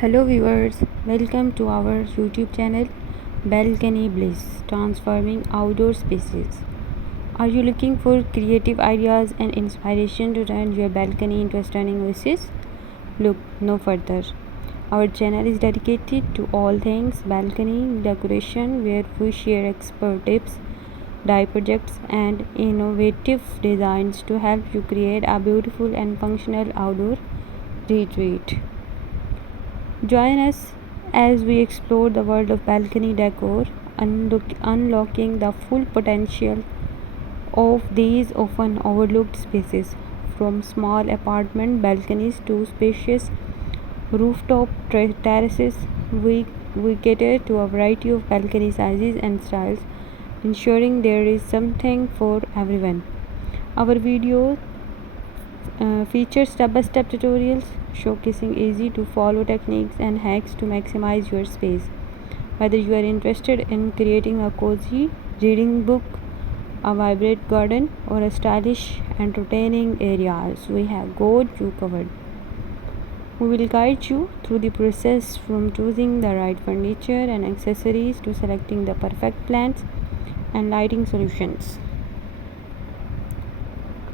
Hello viewers, welcome to our YouTube channel Balcony Bliss, transforming outdoor spaces. Are you looking for creative ideas and inspiration to turn your balcony into a stunning oasis? Look no further. Our channel is dedicated to all things balcony decoration, where we share expert tips, dye projects and innovative designs to help you create a beautiful and functional outdoor retreat. Join us as we explore the world of balcony decor, unlocking the full potential of these often overlooked spaces. From small apartment balconies to spacious rooftop terraces, we cater to a variety of balcony sizes and styles, ensuring there is something for everyone. Our videos feature step-by-step tutorials showcasing easy to follow techniques and hacks to maximize your space. Whether you are interested in creating a cozy reading book, a vibrant garden, or a stylish entertaining areas, we have got you covered. We will guide you through the process, from choosing the right furniture and accessories to selecting the perfect plants and lighting solutions.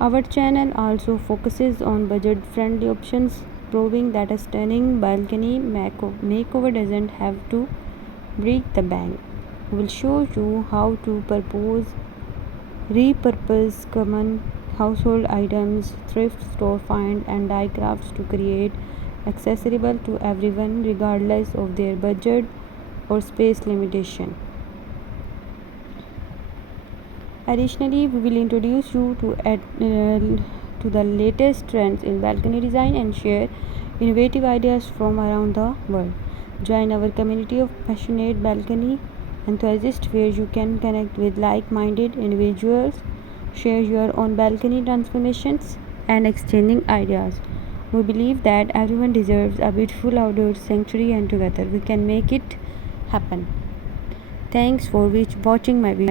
Our channel also focuses on budget-friendly options, proving that a stunning balcony makeover doesn't have to break the bank. We'll show you how to repurpose common household items, thrift store finds, and die crafts to create accessible to everyone regardless of their budget or space limitation. Additionally, we will introduce you to the latest trends in balcony design and share innovative ideas from around the world. Join our community of passionate balcony enthusiasts, where you can connect with like-minded individuals, share your own balcony transformations, and exchanging ideas. We believe that everyone deserves a beautiful outdoor sanctuary, and together we can make it happen. Thanks for watching my video.